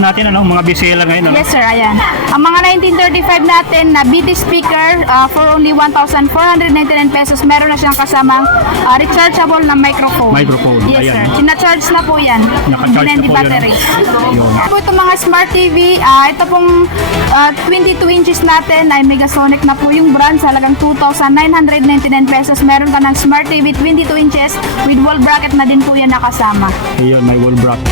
natin, ano, mga bestseller ngayon, ano? Yes sir, ayan. Ang mga 1935 natin na BT speaker for only 1,499 pesos. Meron na siyang kasamang rechargeable na microphone. Microphone, Yes ayan. sir. Sinacharge na po yan. Naka-charge Hindi na po battery. Yun. Po itong mga smart TV, ito pong 22 inches natin ay Megasonic na po yung brand sa halagang 2,999 pesos. Meron ka ng smart TV 22 inches with wall bracket na din po yan nakasama. Ayun, may wall bracket.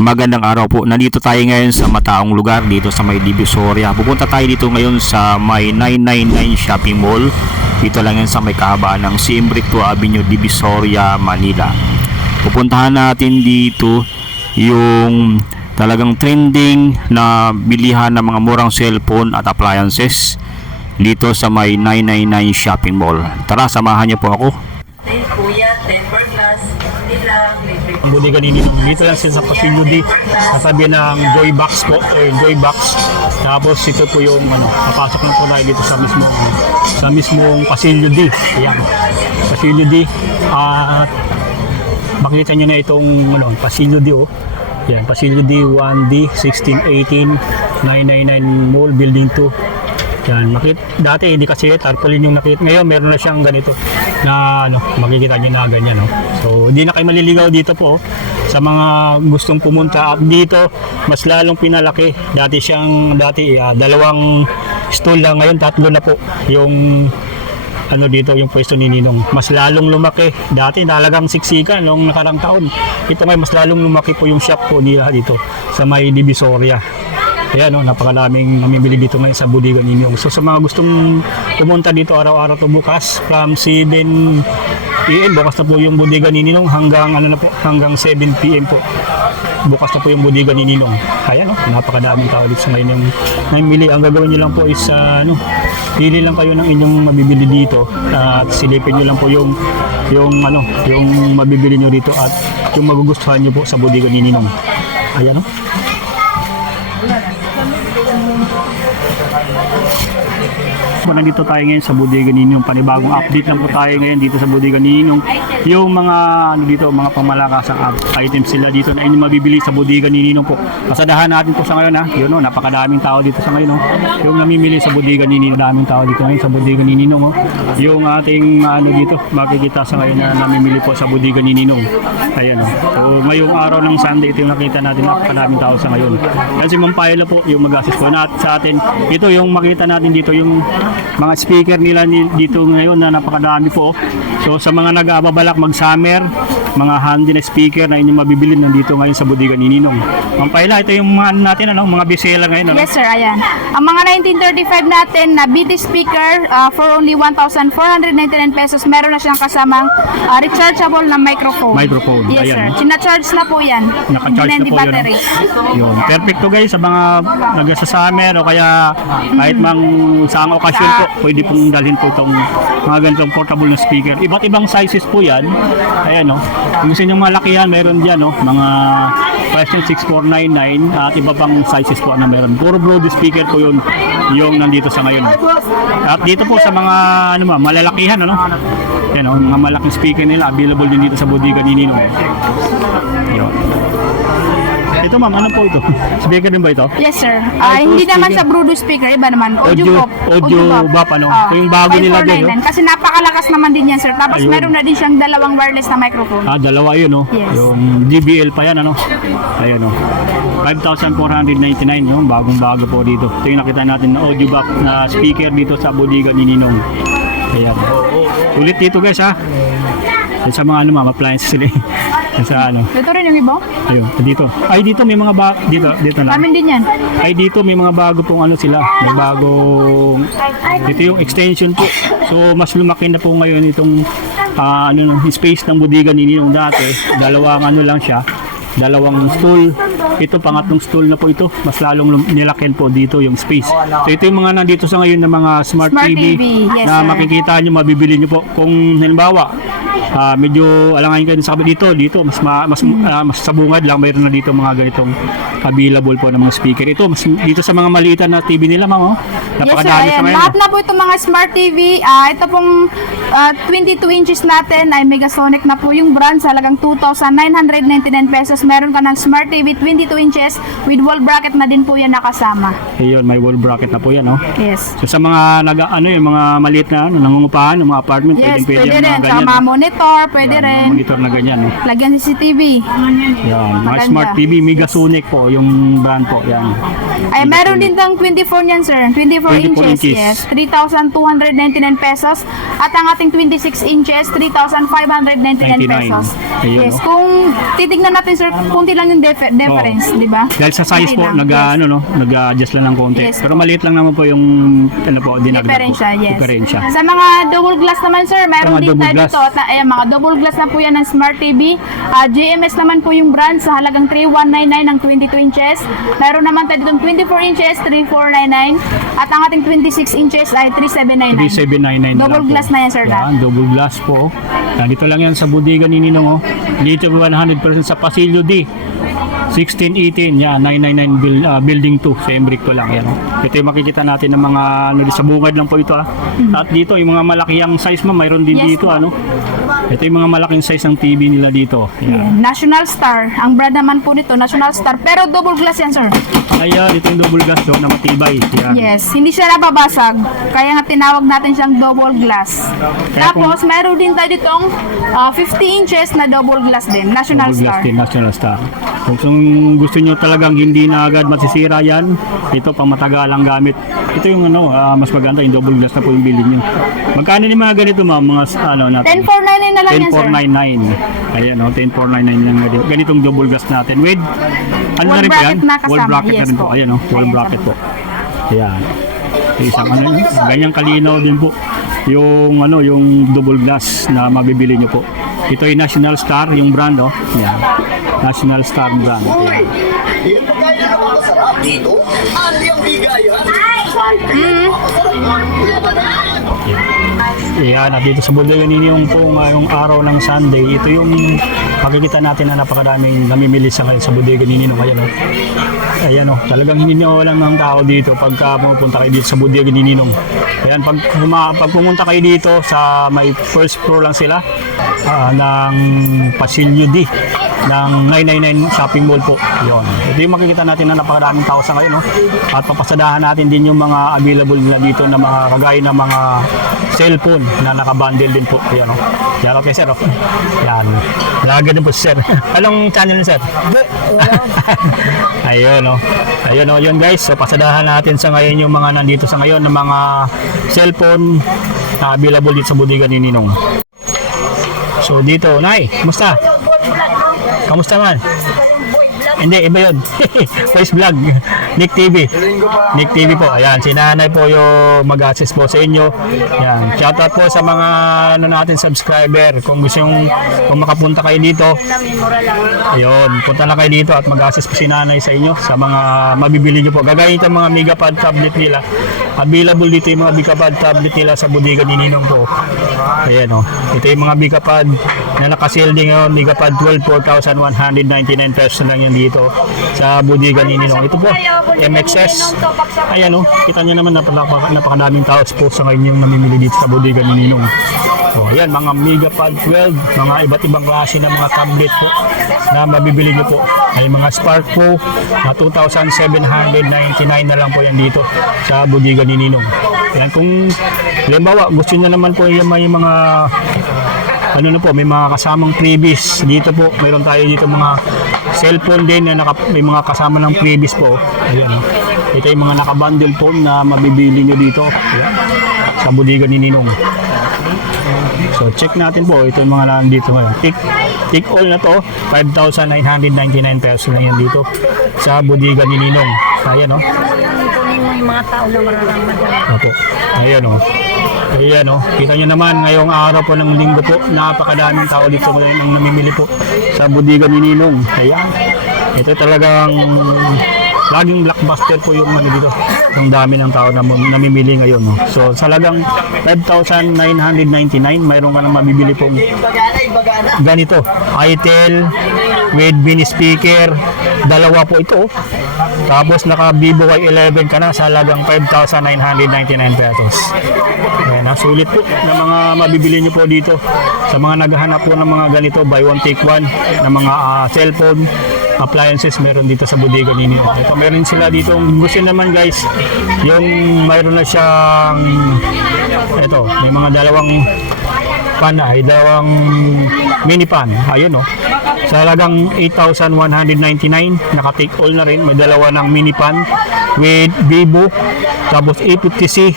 Magandang araw po. Nandito tayo ngayon sa mataong lugar dito sa may Divisoria. Pupunta tayo dito ngayon sa may 999 Shopping Mall. Dito lang yan sa may kahabaan ng Siembricto Avenue, Divisoria, Manila. Pupuntahan natin dito yung talagang trending na bilihan ng mga murang cellphone at appliances dito sa may 999 Shopping Mall. Tara, samahan niyo po ako. Kuya, tempered glass, nilang, Ang budi kanina dito lang sa Pasilyo D, nasabi ng Joy Box po, Joy Box. Tapos ito po yung papasok lang po tayo dito sa mismong Pasilyo D. Ayan, Pasilyo D. At makita nyo na itong Pasilyo D, oh. Ayan, Pasilyo D 1D 1618 999 Mall Building 2. Yan, dati hindi kasi tarpaulin yung nakita. Ngayon meron na siyang ganito na makikita niyo na ganyan, no. So hindi na kayo maliligaw dito po sa mga gustong pumunta. At dito mas lalong pinalaki. Dati dalawang stall lang, ngayon tatlo na po yung dito yung pwesto ni Ninong. Mas lalong lumaki. Dati talagang siksikan nung nakarang taon. Ito ngayon mas lalong lumaki po yung shop po nila dito sa may Divisoria. Ayan, napakalaming namimili dito ngayon sa Bodega Ninong. So sa mga gustong pumunta dito araw-araw to bukas from 7 PM bukas na po yung Bodega Ninong hanggang hanggang 7 PM po. Bukas na po yung Bodega Ninong. Ayan, napakadaming tao dito sa ngayon yung namimili. Ang gagawin niyo lang po is pili lang kayo ng inyong mabibili dito at silipin niyo lang po yung mabibili niyo dito at yung magugustuhan niyo po sa Bodega Ninong. Ayan, nandito tayo ngayon sa Bodega Ninong. Panibagong update lang po tayo ngayon dito sa Bodega Ninong. Yung mga mga pamalakasang items sila dito na inyong mabibili sa Bodega Ninong po. Pasadahan natin po sa ngayon, yun, napakadaming tao dito sa ngayon, yung namimili sa Bodega Ninong. Daming tao dito ngayon sa Bodega Ninong, yung ating dito makikita sa ngayon na namimili po sa Bodega Ninong. Ayan, so ngayong araw ng Sunday ito yung nakita natin, napakadaming tao sa ngayon. Kasi Ma'am Paila po yung mag-assist po sa atin. Ito yung makita natin dito yung mga speaker nila dito ngayon na napakadami po. So sa mga nag-aababalak mag-summer, mga handy na speaker na inyong mabibili nandito ngayon sa Bodega ni Ninong. Ma'am Paila, ito yung mga natin, mga bestseller ngayon. Yes sir, ayan. Ang mga 1935 natin na BT speaker for only 1,499 pesos. Meron na siyang kasamang rechargeable na microphone. Microphone, yes ayan. sir. Sinacharge na po yan. Naka-charge na po battery. Yun. Perfect to guys sa mga nag-summer o kaya kahit saang okasyon po, pwede pong dalhin po itong mga ganitong portable na speaker. Iba't ibang sizes po yan. Ayan, Yung gusto nyo malakihan, meron dyan, mga Question 6499 at iba pang sizes po na meron. Puro Blue speaker po yun, yung nandito sa ngayon. At dito po sa mga malalakihan, yan, mga malaking speaker nila, available din dito sa Bodega ni Ninong. Yun. Ito ma'am, ano po ito? Speaker din ba ito? Yes sir. Hindi naman sa Bluetooth speaker, iba naman. Audio Bop, yung bago nila din. Kasi napakalakas naman din yan sir. Tapos meron na din siyang dalawang wireless na microphone. Dalawa yun, Yes. Yung JBL pa yan, Ayan, 5,499, bagong-bago po dito. Ito yung nakita natin na audio bop na speaker dito sa Bodega ni Ninong. Ayan. Ulit dito guys, sa mga appliances sila. Yan sa ano. Ito rin yung iba. Ayun, dito. Ay, dito may mga dito na. Amin din yan. Ay, dito may mga bago pong ano sila. May bagong, ito yung extension po. So, mas lumaki na po ngayon itong space ng bodega ni Ninong dati. Dalawang ano lang siya. Dalawang stool. Ito, pangatlong stool na po ito. Mas lalong nilakin po dito yung space. So, ito yung mga nandito sa ngayon na mga smart Smart TV, TV, yes, na sir. makikita nyo, mabibili nyo po. Kung halimbawa, medyo alanganin kayo sa dito mas sa bungad lang mayroon na dito mga ganitong available po ng mga speaker. Ito mas dito sa mga maliitan na TV nila, ma'am, oh. Yes, sir. Napakadami sa Ayan. ngayon. Lahat na po itong mga smart TV. Ito pong 22 inches natin ay Megasonic na po yung brand sa halagang 2,999 pesos. Meron ka ng smart TV 22 inches with wall bracket na din po yan nakasama. Ayun, may wall bracket na po yan, oh. Yes. So sa mga yung mga maliit na nangungupahan ng mga apartment, Yes, pwede pwede yung rin. mga Saka ganyan. mga monitor, pwede Yan, rin. mga monitor na ganyan, oh. Lagyan CCTV. Yan, mga Maganda. smart TV, Megasonic po yung brand po, yan. Ay, meron din tong 24 niyan, sir. 24 inches. 24 inches. Yes. 3,299 pesos. At ang ating 26 inches, 3,599 pesos. Ayun, Yes. oh. Kung titignan natin, sir, kunti lang yung difference, di ba? Dahil sa size Kunti po, lang. Yes. nag-adjust lang ng konti. Yes. Pero maliit lang naman po yung dinagdag po. Diferensya, yes. Diferensya. Sa mga double glass naman, sir, meron Mga din double tayo glass. dito. Mga double glass na po yan ng Smart TV. GMS naman po yung brand sa halagang 3,199 ng 22 inches. Meron naman tayo ditong 24 inches, 3,499. At ang ating 26 inches ay 3,799. 3799 na Double lang po. glass na yan, sir, Yan, double glass po. Dito lang yan sa bodega ni Ninong, oh. Dito 100% sa Pasilio D. 1618, yan, 999 building 2 sa Embrick ko lang, yan, oh. Ito yung makikita natin ng mga sa bungad lang po ito, ah. At dito yung mga malakihang size mo, mayroon din Yes, dito, po. ano. Ito yung mga malaking size ng TV nila dito. Yeah. Yan. National Star. Ang brand naman po nito, National Star. Pero double glass yan, sir. Ayan, ito yung double glass do na matibay. Yan. Yes, hindi siya nababasag. Kaya nga tinawag natin siyang double glass. Kaya Tapos, meron din tayo ditong 50 inches na double glass din. National Double glass Star. din, National Star. Kung gusto nyo talagang hindi na agad masisira yan, ito pang matagalang gamit. Ito yung mas maganda, yung double glass na po yung bilhin nyo. Magkano yung mga ganito, ma'am? Mga natin? 10,499 na lang yan, sir. 10,499. Ayan, 10,499 lang din. Ganitong double glass natin with ano Wall na rin po yan? bracket na kasama. Wall bracket na Yes rin po. po. Ayan, wall Ayan, bracket sa- po. Ayan. Isang ganyang kalinaw din po yung double glass na mabibili nyo po. Ito ay National Star, yung brand, oh. Ayan. National Star brand. Ayan. Yung pagkain na napakasarap dito, ali ang bigayan. Ayan, at dito sa bodega ninyo po ngayong araw ng Sunday, ito yung makikita natin na napakadaming namimili sa ngayon sa bodega ninyo. Ayan, talagang hindi na walang ng tao dito pagka pumunta kayo dito sa bodega ni Ninong. Ayan, pag pumunta kayo dito sa may first floor lang sila ng Pasilio D ng 999 shopping mall po. Yun. Ito yung makikita natin na napakaraming tao sa ngayon, no? At papasadahan natin din yung mga available na dito na mga kagaya ng mga cellphone na nakabundle din po. Ayan, no? Yan, okay, sir. Oh. Yan. Laga din po, sir. Anong channel ni sir? Ayun, no? Ayun, no? Yun, guys. So, pasadahan natin sa ngayon yung mga nandito sa ngayon ng mga cellphone na available dito sa bodega ni Ninong. So, dito, Nay, kumusta? Kamusta man? Hindi, iba yun. Face vlog. Nick TV. Nick TV po. Ayan, si nanay po yung mag-assist po sa inyo. Ayan, shoutout po sa mga natin subscriber. Kung gusto yung makapunta kayo dito, ayun, punta na kayo dito at mag-assist po si nanay sa inyo sa mga mabibili nyo po. Gagaya ito mga Megapad tablet nila. Available dito yung mga Megapad tablet nila sa bodega ni Ninong po. Ayan, oh. Ito yung mga Megapad na nakasale din ngayon. Megapad 12, 4,199 pesos lang yan dito sa bodega ni Ninong. Ito po, MXS. Ayan, oh. Kita nyo naman napakadaming tao po sa ngayon yung namimili dito sa bodega ni Ninong. So, ayan, mga Megapad 12, mga iba't ibang klase ng mga tablet po na mabibili nyo po. Ay mga Spark Pro na 2,799 na lang po yan dito sa bodega ni Ninong. Ayan, kung halimbawa gusto nyo naman po yung may mga may mga kasamang freebies dito po. Mayroon tayo dito mga cellphone din na may mga kasama ng freebies po. Ayan, oh. Ito yung mga nakabundle phone na mabibili nyo dito. Ayan, sa bodega ni Ninong. So check natin po ito yung mga nandito ngayon. take all na to, 5,999 pesos lang yan dito sa bodega ni Ninong. Ayan, no? Kunin mo yung mga tao na mararamad. Opo. Ayan, no? Ayan, no? Kita nyo naman, ngayong araw po ng linggo po, napakadaming tao dito ngayon ang namimili po sa bodega ni Ninong. Ayan. Ito talagang laging blockbuster po yung ano dito. Ang dami ng tao na namimili ngayon, no? So, sa lagang 5,999, mayroon ka nang mabibili po ganito. Itel with mini speaker. Dalawa po ito. Tapos naka Vivo Y11 ka na sa lagang 5,999 pesos. Ayan, sulit po na mga mabibili nyo po dito. Sa mga naghahanap po ng mga ganito, buy one take one na mga cellphone, appliances, meron dito sa bodega ninyo. Ito, meron sila dito. Gusto naman guys, yung mayroon na siyang ito, may mga dalawang pan ay dalawang mini pan. Ayun, no. Sa halagang 8,199, naka-take all na rin. May dalawa ng mini pan with Vivo. Tapos A50C.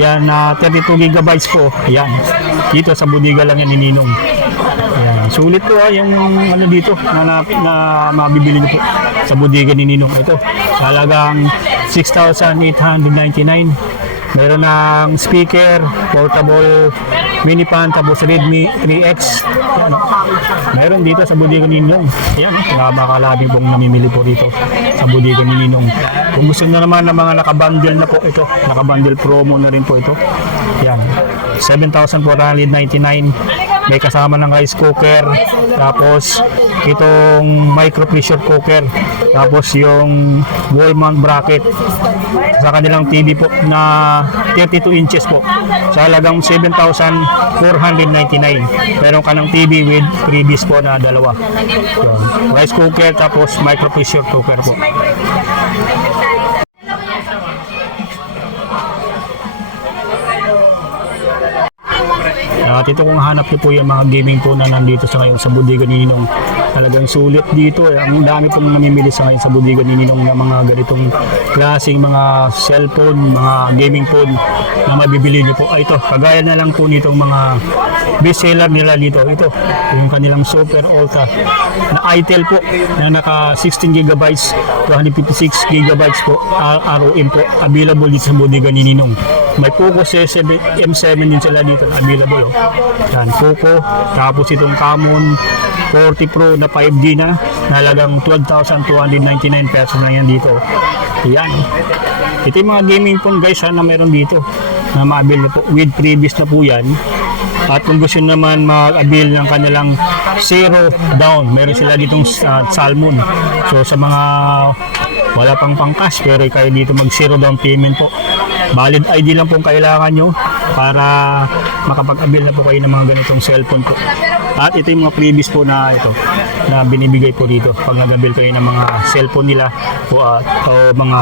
Yan, 32 gigabytes po. Ayan. Dito sa bodega lang yan ni Ninong. Ayan. Sulit po yung ano dito na mabibili niyo po sa bodega ni Ninong. Ito, halagang 6,899. Meron ng speaker, portable mini pan, tapos Redmi 3X. Ayan. Meron dito sa bodega ni Ninong. Ayan, napakalami pong namimili po dito sa bodega ni Ninong. Kung gusto nyo naman ng mga nakabundle na po ito, nakabundle promo na rin po ito. Ayan, 7,499. May kasama ng rice cooker, tapos itong micro pressure cooker, tapos yung wall mount bracket sa kanilang TV po na 32 inches po sa halagang 7,499. Meron ka ng TV with freebies po na dalawa. Yun. Rice cooker, tapos micro pressure cooker po. At ito kung hanap niyo po yung mga gaming po na nandito sa ngayon sa bodega ni Ninong, talagang sulit dito. Ang dami pong namimili sa ngayon sa bodega ni Ninong na mga ganitong klaseng mga cellphone, mga gaming phone na mabibili niyo po. Ay, ito, kagaya na lang po nitong mga bestseller nila dito. Ito, yung kanilang Super Ultra na Itel po na naka 16 gigabytes, 256 gigabytes po, ROM po, available dito sa bodega ni Ninong. May Poco M7 din sila dito na available. Oh. Yan, Poco. Tapos itong Camon 40 Pro na 5G na, halagang 12,299 pesos na yan dito. Yan. Ito yung mga gaming phone guys na meron dito na ma-avail po. With previous na po yan. At kung gusto naman mag-avail ng kanilang zero down, meron sila ditong Salmon. So sa mga wala pang pangkas, pero kayo dito mag zero down payment po. Valid ID lang pong kailangan nyo para makapag-avail na po kayo ng mga ganitong cellphone po. At ito yung mga previous po na ito na binibigay po dito pag nag-avail kayo ng mga cellphone nila o mga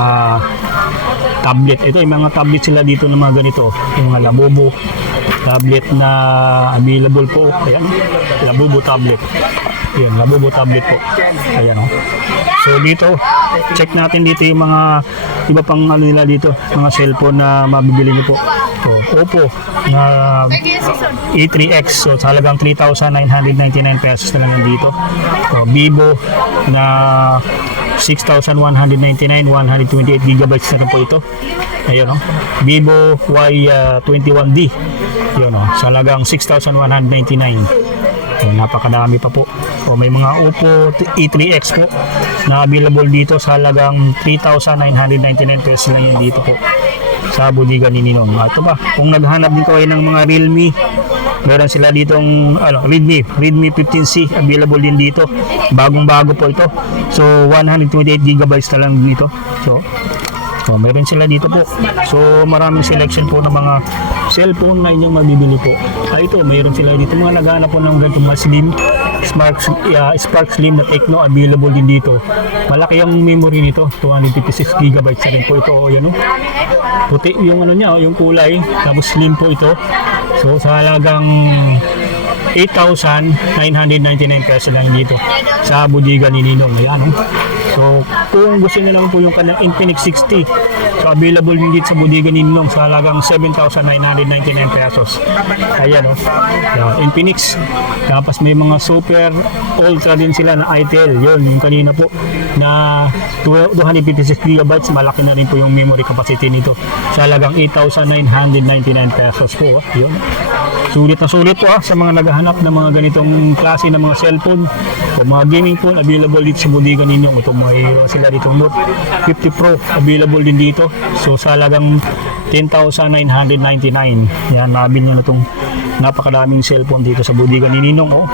tablet. Ito yung mga tablet sila dito ng mga ganito, yung mga Labubu tablet na available po. Ayan, Labubu tablet. Ayan, Labubu tablet po. Ayan, oh. So dito, check natin dito yung mga iba pang ano nila dito, mga cellphone na mabibili niyo po. So, Oppo na A3X, so sa halagang 3,999 pesos na lang yan dito. So, Vivo na 6,199, 128 gigabytes na rin po ito. Ayun, oh. Vivo Y21D. Yun, oh, sa halagang 6,199. So, napakadami pa po. So, may mga Oppo A3X po na available dito sa halagang 3,999 pesos lang yan dito po sa bodega ni Ninong. Ito ba, kung naghanap din kayo ng mga Realme, meron sila ditong Redmi 15C available din dito. Bagong-bago po ito. So 128 gigabytes na lang dito. So meron sila dito po. So maraming selection po ng mga cellphone na inyong mabibili po. Ito, meron sila dito mga naghahanap po ng ganitong mas slim Spark Slim na Tecno, available din dito. Malaki ang memory nito, 256 gigabytes na rin po ito. Yan, oh. Puti yung ano niya, yung kulay, tapos slim po ito. So sa halagang 8,999 pesos lang dito sa bodega ni Ninong. Ayan, oh. So, kung gusto nyo lang po yung kanilang Infinix 60, so available din dito sa Bodega ni Ninong sa halagang 7,999 pesos. Ayan o, Infinix. Tapos may mga super ultra din sila na ITEL. Yun, yung kanina po na 256 GB, malaki na rin po yung memory capacity nito. Sa halagang 8,999 pesos po. Yun. Sulit na sulit po sa mga naghahanap ng mga ganitong klase ng mga cellphone o mga gaming phone, available dito sa Bodega Ninong. Ito may sila dito Note 50 Pro, available din dito. So sa halagang 10,999. Yan, nabili niyo na itong napakadaming cellphone dito sa Bodega ni Ninong. Oh.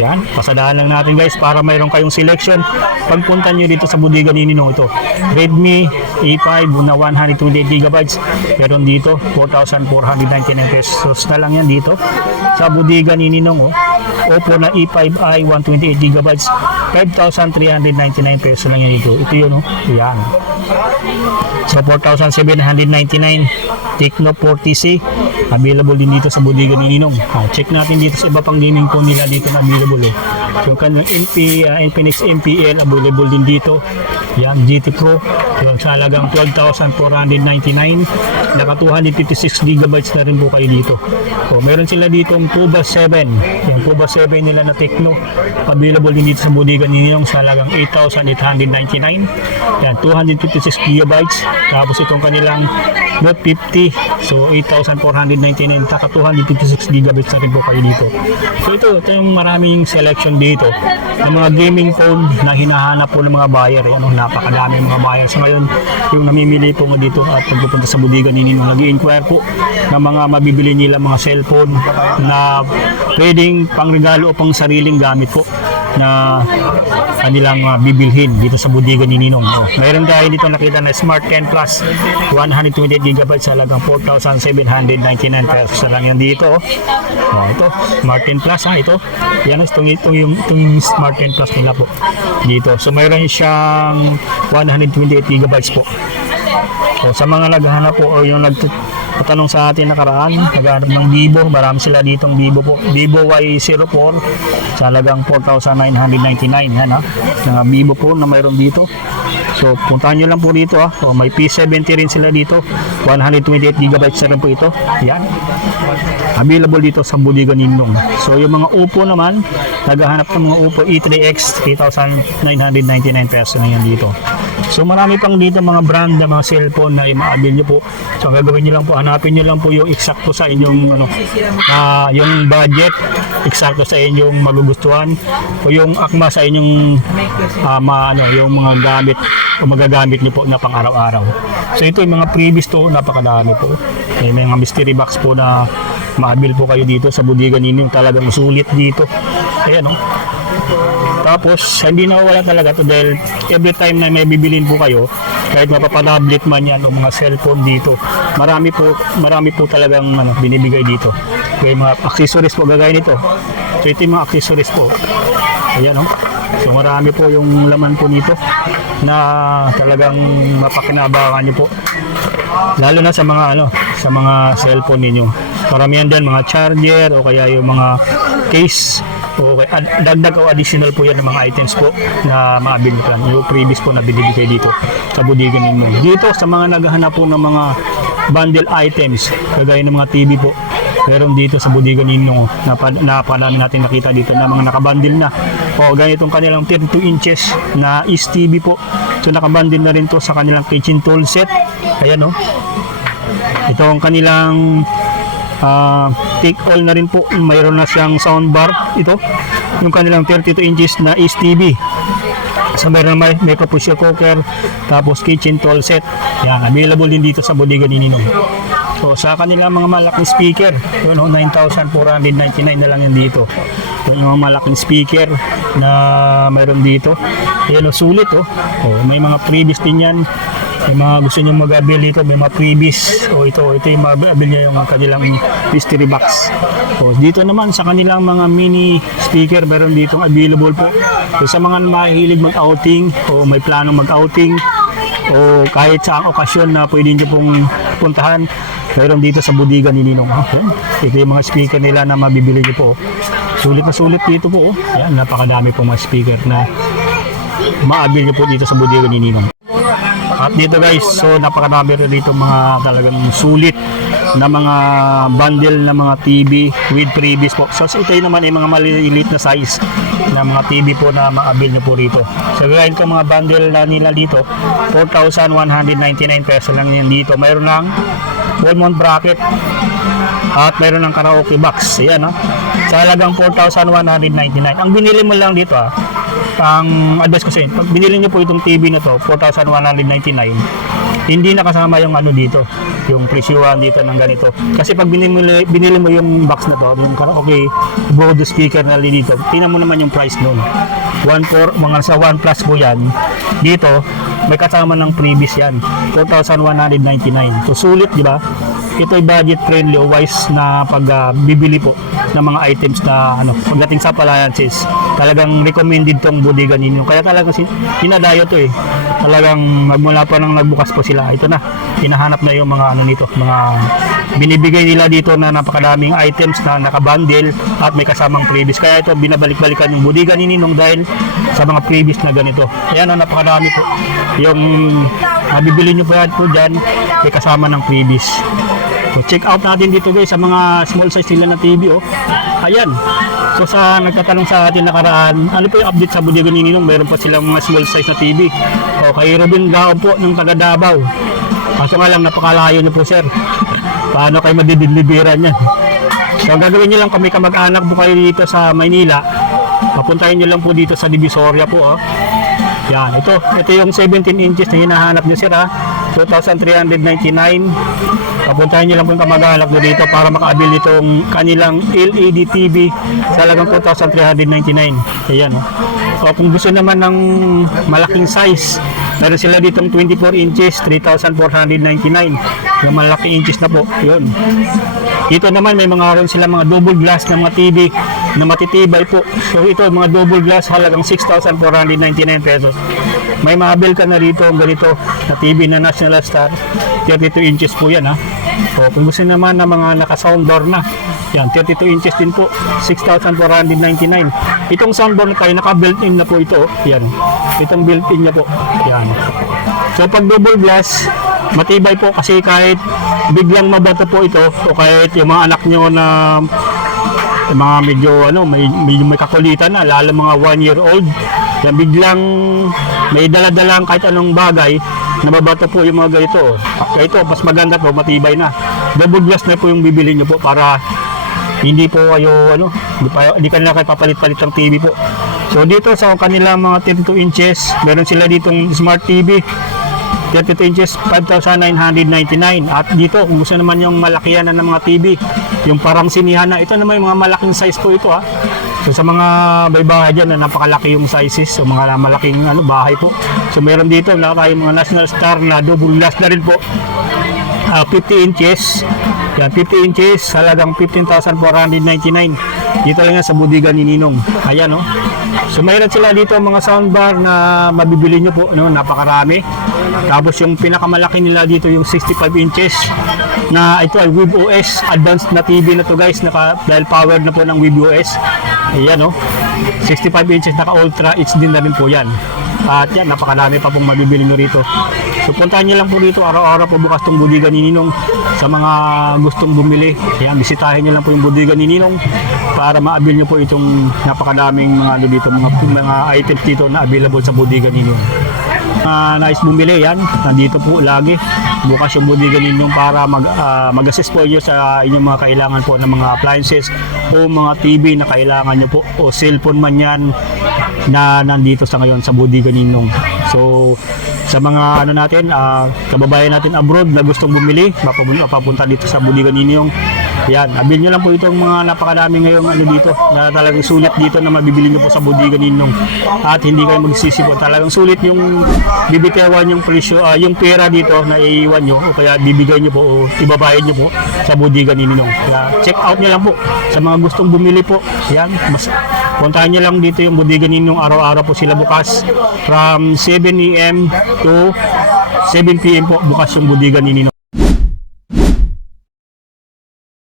Yan, pasadaan lang natin guys para mayroon kayong selection pagpunta nyo dito sa Bodega ni Ninong. Ito Redmi A5 na 128GB, meron dito 4,499 pesos na lang yan dito sa Bodega ni Ninong. Oppo na A5i 128GB, 5,399 pesos lang yan dito. Ito yun, yan. So 4,799. Tecno 40C, available din dito sa Bodega ni Ninong. Check natin dito sa iba pang gaming phone nila dito na available. Yung kanyang Infinix MPL, available din dito. Yan, GT Pro, yung sa halagang 12,499. Naka 256GB na rin po kayo dito. So meron sila dito ang Tuba 7. Yung Tuba 7 nila na Tecno, available din dito sa Bodega ni Ninong sa halagang 8,899. Yan, 256GB. Tapos itong kanilang Note 50, so 8,499, taka 256GB na rin po kayo dito. So ito yung maraming selection dito ng mga gaming phone na hinahanap po ng mga buyer. Napakadami mga buyer. So ngayon, yung namimili po dito at pagpupunta sa Bodega ni Ninong, nag-i-inquire po ng mga mabibili nila mga cellphone na pwedeng pangregalo o pang sariling gamit po na kanilang bibilhin dito sa Bodega ni Ninong. Mayroon tayo dito nakita na Smart 10 Plus 128GB sa halagang 4,799 pesos na lang yan dito. Ito Smart 10 Plus ito. Yan itong Smart 10 Plus nila po dito. So mayroon siyang 128GB po. So sa mga naghahanap po o yung nagtatanong sa atin nakaraan, naghahanap ng Vivo, marami sila ditong Vivo po. Vivo Y04 sa halagang 4,999 yan Mga Vivo po na mayroon dito. So puntahan nyo lang po dito So, may P70 rin sila dito, 128GB na rin po ito. Yan, available dito sa Bodega ni Ninong. So yung mga Oppo naman, naghahanap ng mga Oppo E3X, 3,999 pesos na yan dito. So marami pang dito mga brand na mga cellphone na i-maabil nyo po. So ang gagawin nyo lang po, hanapin nyo lang po yung eksakto sa inyong yung budget, eksakto sa inyong magugustuhan o yung akma sa inyong yung mga gamit o magagamit nyo po na pang araw-araw. So ito yung mga previous to, napakadami po. May mga mystery box po na maabil po kayo dito sa Bodega ni Ninong, talagang sulit dito. Ayan Tapos hindi na wala talaga to dahil every time na may bibilin po kayo, kahit mapapatablet man yan o mga cellphone dito, marami po talagang binibigay dito. Kaya mga accessories po gagaya nito. So ito yung mga accessories po. Ayan So marami po yung laman po nito na talagang mapakinabangan niyo po. Lalo na sa mga sa mga cellphone ninyo. Karamihan din mga charger o kaya yung mga case o dagdag o additional po yan ng mga items po na maabil nyo yan. Yung previous po na binibigay dito sa Bodega ninyo. Dito sa mga naghahanap po ng mga bundle items, kagaya ng mga TV po, meron dito sa Bodega ninyo na namin natin nakita dito na mga nakabundle na. O ganitong kanilang 32 inches na is TV po. So nakabundle na rin to sa kanilang kitchen tool set. Ayan Ito ang kanilang take all na rin po. Mayroon na siyang soundbar. Ito yung kanilang 32 inches na is TV. So mayroon may pressure cooker, tapos kitchen tool set. Yan, available din dito sa Bodega ni Ninong. So sa kanilang mga malaking speaker, 9,499 na lang yan dito. Yung mga malaking speaker na mayroon dito. Ayan sulit may mga previous din yan. May mga gusto nyo mag-abil dito, may mga previous. Ito yung mag-abil nyo yung kanilang mystery box. Dito naman sa kanilang mga mini speaker, meron ditong available po. So, sa mga mahilig mag-outing o may planong mag-outing o kahit sa okasyon na pwede nyo pong puntahan, meron dito sa Bodega ni Ninong. Ito yung mga speaker nila na mabibili nyo po. Sulit na sulit dito po. Ayan, napakadami pong mga speaker na maabil nyo po dito sa bodega ni Ninong. At dito guys, so napakarami rin dito mga talagang sulit na mga bundle na mga TV with freebies po. So ito yun naman ay mga maliliit na size na mga TV po na maabil nyo po rito. So gayaan ko mga bundle na nila dito, 4,199 pesos lang yan dito. Mayroon ng wall mount bracket at mayroon ng karaoke box. Ayan, no? Sa halagang 4,199. Ang binili mo lang dito, ang advice ko sa inyo, pag binili nyo po itong TV na to, 4,199, hindi nakasama yung ano dito, yung presyuhan dito ng ganito. Kasi pag binili mo yung box na to, yung karaoke Bode speaker na dito, tingnan mo naman yung price noon. 1.4, mga sa 1 plus po yan. Dito, may kasama ng previous yan, 4,199. So sulit, di ba? Ito ay budget friendly o wise na pag bibili po ng mga items na ano, pagdating sa appliances. Talagang recommended tong bodega ninyo. Kaya talagang sinadayo to eh. Talagang magmula pa nang nagbukas po sila. Ito na, hinahanap na yung mga ano nito, mga binibigay nila dito na napakadaming items na nakabundle at may kasamang previous. Kaya ito binabalik-balikan yung bodega ni Ninong dahil sa mga previous na ganito. Ayan, napakadami po. Yung mabibili nyo pa yan po dyan, may kasama ng previous. So check out natin dito guys sa mga small size nila na TV. Ayan. So sa nagtatanong sa atin nakaraan, ano po yung update sa bodega ni Ninong? Meron pa silang mga small size na TV. O kay Robin Gao po ng taga Davao. Kaso nga lang napakalayo niyo po sir. Paano kayo madideliveran yan? So ang gagawin niyo lang, kami kamag-anak po kayo dito sa Maynila. Papuntahin niyo lang po dito sa Divisoria po. Yan, ito yung 17 inches na hinahanap niyo sir, 2,399. Papuntahin niyo lang po yung kamag-anak dito para makaabil nitong kanilang LED TV sa halagang 2,399. Ayan, o kung gusto naman ng malaking size, meron sila ditong 24 inches, 3,499. Yung malaking inches na po, yun. Dito naman may mga ron sila mga double glass na mga TV na matitibay po. So ito mga double glass halagang 6,499 pesos. May maabil ka na rito ang ganito na TV na National Star, 32 inches po yan So kung gusto naman na mga naka-soundbar na, yan 32 inches din po, 6,499. Itong soundbar na tayo naka-built-in na po ito, yan. Itong built-in niya po, yan. So pag double glass, matibay po kasi kahit biglang mabato po ito o kahit yung mga anak nyo na mga medyo may kakulitan na, lalo mga 1 year old, yan biglang may daladalang kahit anong bagay, nababato po yung mga ganito. Kaya ito, mas maganda po, matibay na. Double glass na po yung bibili nyo po para hindi po kayo, hindi ka na kayo papalit-palit ng TV po. So dito sa kanila mga 32 inches, meron sila ditong smart TV, 32 inches, 5,999. At dito, kung gusto naman yung malakihan na ng mga TV, yung parang sinihan na, ito naman yung mga malaking size po ito So sa mga bahay dyan na napakalaki yung sizes, so mga malaking bahay po. So meron dito na tayong mga National Star na double glass na rin po. 50 inches. Yan, 50 inches, halagang 15,499. Dito lang yan sa bodega ni Ninong. Ayan, So mayroon sila dito mga soundbar na mabibili nyo po, napakarami. Tapos yung pinakamalaki nila dito yung 65 inches na ito ay WebOS advanced na TV na to guys, dahil powered na po ng WebOS. Ayan, 65 inches, naka Ultra HD na rin po yan. At yan, napakarami pa pong mabibili nyo rito. So puntahan nyo lang po rito, araw-araw po bukas tong bodega ni Ninong. Sa mga gustong bumili, ayan, bisitahin nyo lang po yung bodega ni Ninong para maabil nyo po itong napakadaming mga dito, mga items dito na available sa bodega ni Ninong. Nais bumili, yan, nandito po lagi bukas yung bodega ninyong para mag-assist po nyo sa inyong mga kailangan po ng mga appliances o mga TV na kailangan nyo po o cellphone man yan na nandito sa ngayon sa bodega ninyong. So sa mga natin, kababayan natin abroad na gustong bumili, mapapunta dito sa bodega ninyong. Yan, abil nyo lang po itong mga napakadami ngayong dito na talagang sulit dito na mabibili nyo po sa bodega ninyong. At hindi kayo magsisi po, talagang sulit yung bibitewan yung presyo, yung pera dito na iiwan nyo o kaya bibigay nyo po o ibabayad nyo po sa bodega ninyong. Kaya check out nyo lang po sa mga gustong bumili po. Yan, puntahan nyo lang dito yung bodega ninyong, araw-araw po sila bukas from 7 AM to 7 PM po bukas yung bodega ni Ninong.